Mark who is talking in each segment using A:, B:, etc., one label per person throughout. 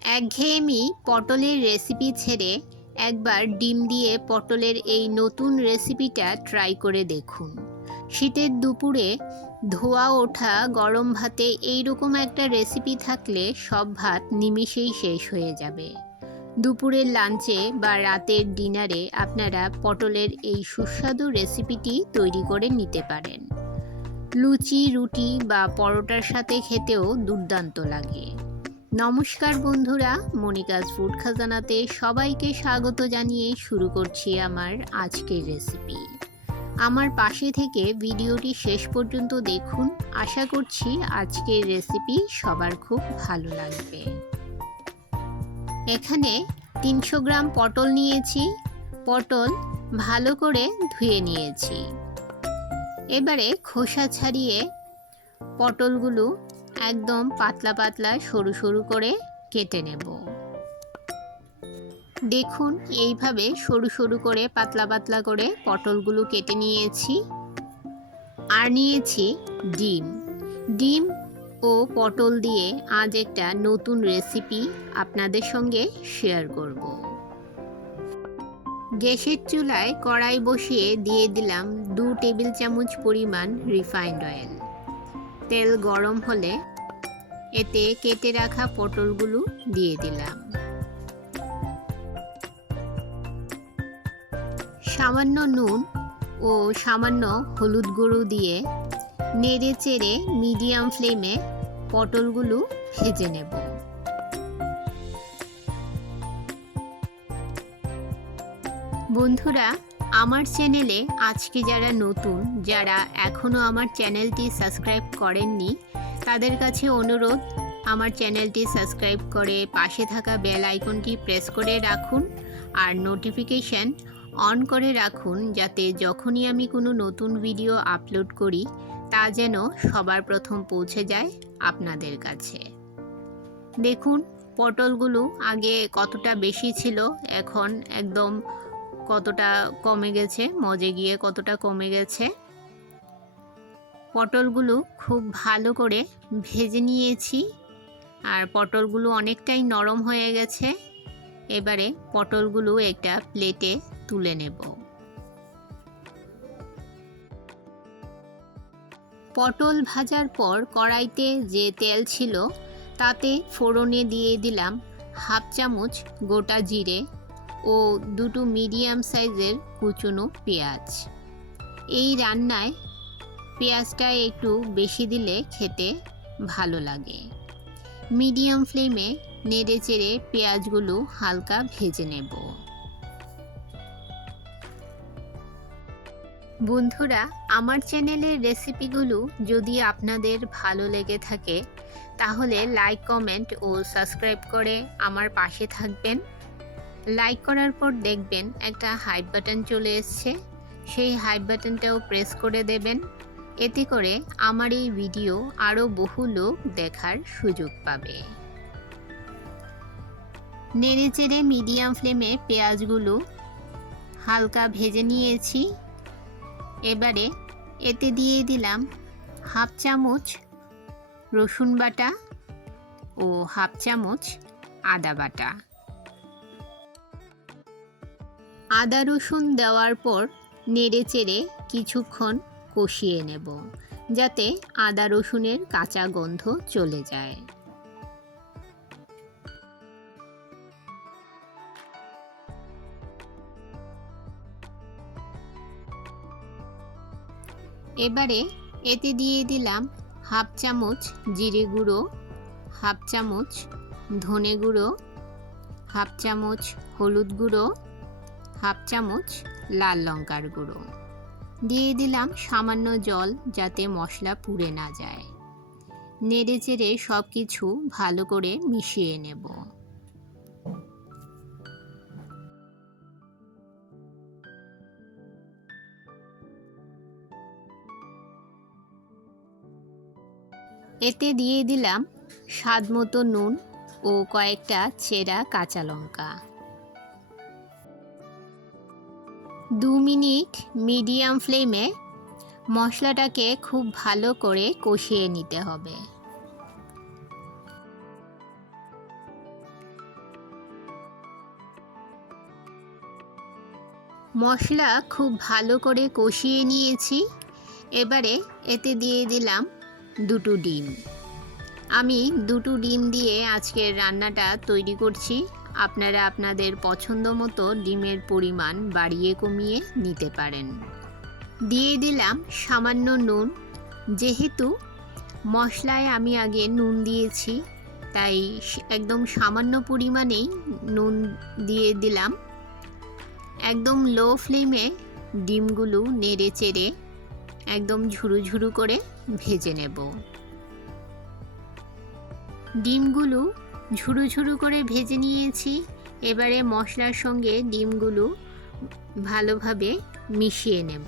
A: একঘেয়েমি পটলের রেসিপি ছেড়ে একবার ডিম দিয়ে পটলের এই নতুন রেসিপিটা ট্রাই করে দেখুন। শীতের দুপুরে ধোয়া ওঠা গরম ভাতে এইরকম একটা রেসিপি থাকলে সব ভাত নিমিষেই শেষ হয়ে যাবে। দুপুরের লাঞ্চে বা রাতের ডিনারে আপনারা পটলের এই সুস্বাদু রেসিপিটি তৈরি করে নিতে পারেন। লুচি, রুটি বা পরোটার সাথে খেতেও দুর্দান্ত লাগে। নমস্কার বন্ধুরা মনিকাজ ফুড খাজানাতে সবাইকে স্বাগত জানিয়ে শুরু করছি আমার আজকের রেসিপি আমার পাশে থেকে ভিডিওটি শেষ পর্যন্ত দেখুন, আশা করছি আজকের রেসিপি সবার খুব ভালো লাগবে। এখানে তিনশো গ্রাম পটল নিয়েছি, পটল ভালো করে ধুয়ে নিয়েছি। এবারে খোসা ছাড়িয়ে পটলগুলো একদম পাতলা পাতলা সরু সরু করে কেটে নেব। দেখুন, এইভাবে সরু সরু করে পাতলা পাতলা করে পটলগুলো কেটে নিয়েছি। আর নিয়েছি ডিম। ডিম ও পটল দিয়ে আজ একটা নতুন রেসিপি আপনাদের সঙ্গে শেয়ার করব। গ্যাসের চুলায় কড়াই বসিয়ে দিয়ে দিলাম দু টেবিল চামচ পরিমাণ রিফাইন্ড অয়েল। তেল গরম হলে এতে কেটে রাখা পটলগুলো দিয়ে দিলাম। সামান্য নুন ও সামান্য হলুদ গুঁড়ো দিয়ে নেড়ে চেড়ে মিডিয়াম ফ্লেমে পটলগুলো ভেজে নেব। বন্ধুরা আমার চ্যানেলে আজকে যারা নতুন, যারা এখনও আমার চ্যানেলটি সাবস্ক্রাইব করেননি, তাদের কাছে অনুরোধ, আমার চ্যানেলটি সাবস্ক্রাইব করে পাশে থাকা বেল আইকনটি প্রেস করে রাখুন আর নোটিফিকেশান অন করে রাখুন যাতে যখনই আমি কোনো নতুন ভিডিও আপলোড করি, তা যেন সবার প্রথম পৌঁছে যায় আপনাদের কাছে। দেখুন, পটলগুলো আগে কতটা বেশি ছিল, এখন একদম কতটা কমে গেছে, মজে গিয়ে কতটা কমে গেছে। পটলগুলো খুব ভালো করে ভেজে নিয়েছি, আর পটলগুলো অনেকটাই নরম হয়ে গেছে। এবারে পটলগুলো একটা প্লেটে তুলে নেব। পটল ভাজার পর কড়াইতে যে তেল ছিল, তাতে ফোড়নে দিয়ে দিলাম হাফ চামচ গোটা জিরে ও দুটো মিডিয়াম সাইজের কুচনো পেঁয়াজ। এই রান্নায় পেঁয়াজটা একটু বেশি দিলে খেতে ভালো লাগে। মিডিয়াম ফ্লেমে নেড়ে চেড়ে পেঁয়াজগুলো হালকা ভেজে নেব। বন্ধুরা, আমার চ্যানেলের রেসিপিগুলো যদি আপনাদের ভালো লেগে থাকে, তাহলে লাইক কমেন্ট ও সাবস্ক্রাইব করে আমার পাশে থাকবেন। লাইক করার পর দেখবেন একটা হাইপ বাটন চলে এসছে। সেই হাইপ বাটনটাও প্রেস করে দেবেন। এতে করে আমার এই ভিডিও আরও বহু লোক দেখার সুযোগ পাবে। নেড়ে চেড়ে মিডিয়াম ফ্লেমে পেঁয়াজগুলো হালকা ভেজে নিয়েছি। এবারে এতে দিয়ে দিলাম হাফ চামচ রসুন বাটা ও হাফ চামচ আদা বাটা। আদা রসুন দেওয়ার পর নেড়ে চেড়ে কিছুক্ষণ কষিয়ে নেব, যাতে আদা রসুনের কাঁচা গন্ধ চলে যায়। এবারে এতে দিয়ে দিলাম হাফ চামচ জিরে গুঁড়ো, হাফ চামচ ধনে গুঁড়ো, হাফ চামচ হলুদ গুঁড়ো হাফ চামচ লাল লঙ্কার গুঁড়ো। দিয়ে দিলাম সামান্য জল যাতে মশলা পুড়ে না যায়। নেড়ে চেড়ে সব কিছু ভালো করে মিশিয়ে নেব। এতে দিয়ে দিলাম স্বাদ মতো নুন ও কয়েকটা ছেঁড়া কাঁচা লঙ্কা। দু মিনিট মিডিয়াম ফ্লেমে মশলাটাকে খুব ভালো করে কষিয়ে নিতে হবে। মশলা খুব ভালো করে কষিয়ে নিয়েছি। এবারে এতে দিয়ে দিলাম দুটো ডিম। আমি দুটো ডিম দিয়ে আজকের রান্নাটা তৈরি করছি। আপনারা আপনাদের পছন্দ মতো ডিমের পরিমাণ বাড়িয়ে কমিয়ে নিতে পারেন। দিয়ে দিলাম সামান্য নুন। যেহেতু মশলায় আমি আগে নুন দিয়েছি, তাই একদম সামান্য পরিমাণেই নুন দিয়ে দিলাম। একদম লো ফ্লেমে ডিমগুলো নেড়ে চেড়ে একদম ঝুরু ঝুরু করে ভেজে নেব। ডিমগুলো ঝুরু ঝুরু করে ভেজে নিয়েছি। এবারে মশলার সঙ্গে ডিমগুলো ভালোভাবে মিশিয়ে নেব।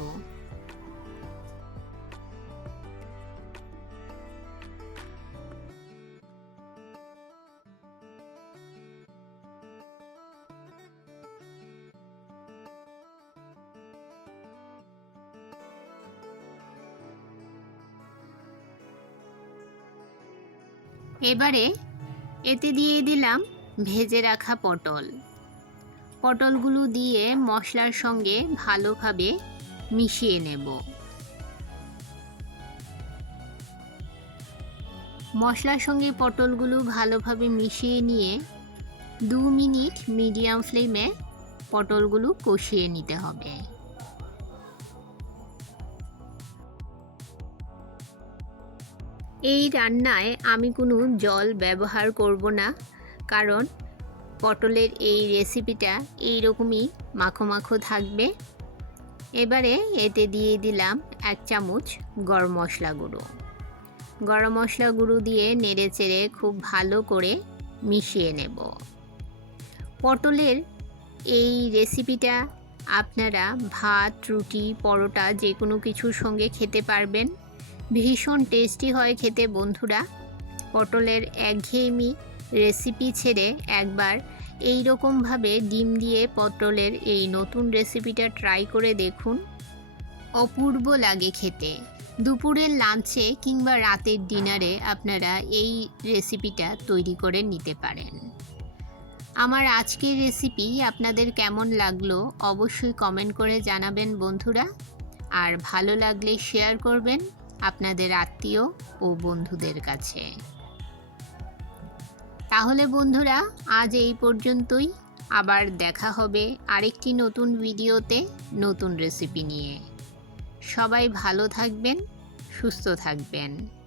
A: এবারে এতে দিয়ে দিলাম ভেজে রাখা পটল। পটলগুলো দিয়ে মশলার সঙ্গে ভালোভাবে মিশিয়ে নেব। মশলার সঙ্গে পটলগুলো ভালোভাবে মিশিয়ে নিয়ে দু মিনিট মিডিয়াম ফ্লেমে পটলগুলো কষিয়ে নিতে হবে। এই রান্নায় আমি কোনো জল ব্যবহার করব না, কারণ পটলের এই রেসিপিটা এই রকমই মাখো মাখো থাকবে। এবারে এতে দিয়ে দিলাম এক চামচ গরম মশলা গুঁড়ো। গরম মশলা গুঁড়ো দিয়ে নেড়ে চেড়ে খুব ভালো করে মিশিয়ে নেব। পটলের এই রেসিপিটা আপনারা ভাত, রুটি, পরোটা যে কোনো কিছুর সঙ্গে খেতে পারবেন। ভীষণ টেস্টি হয় খেতে বন্ধুরা। পটলের একঘেয়েমি রেসিপি ছেড়ে একবার এই রকমভাবে ডিম দিয়ে পটলের এই নতুন রেসিপিটা ট্রাই করে দেখুন। অপূর্ব লাগে খেতে। দুপুরের লাঞ্চে কিংবা রাতের ডিনারে আপনারা এই রেসিপিটা তৈরি করে নিতে পারেন। আমার আজকের রেসিপি আপনাদের কেমন লাগল অবশ্যই কমেন্ট করে জানাবেন বন্ধুরা। আর ভালো লাগলে শেয়ার করবেন। আপনাদের আত্মীয় ও বন্ধুদের কাছে। তাহলে বন্ধুরা, আজ এই পর্যন্তই। আবার দেখা হবে আরেকটি নতুন ভিডিওতে, নতুন রেসিপি নিয়ে। সবাই ভালো থাকবেন, সুস্থ থাকবেন।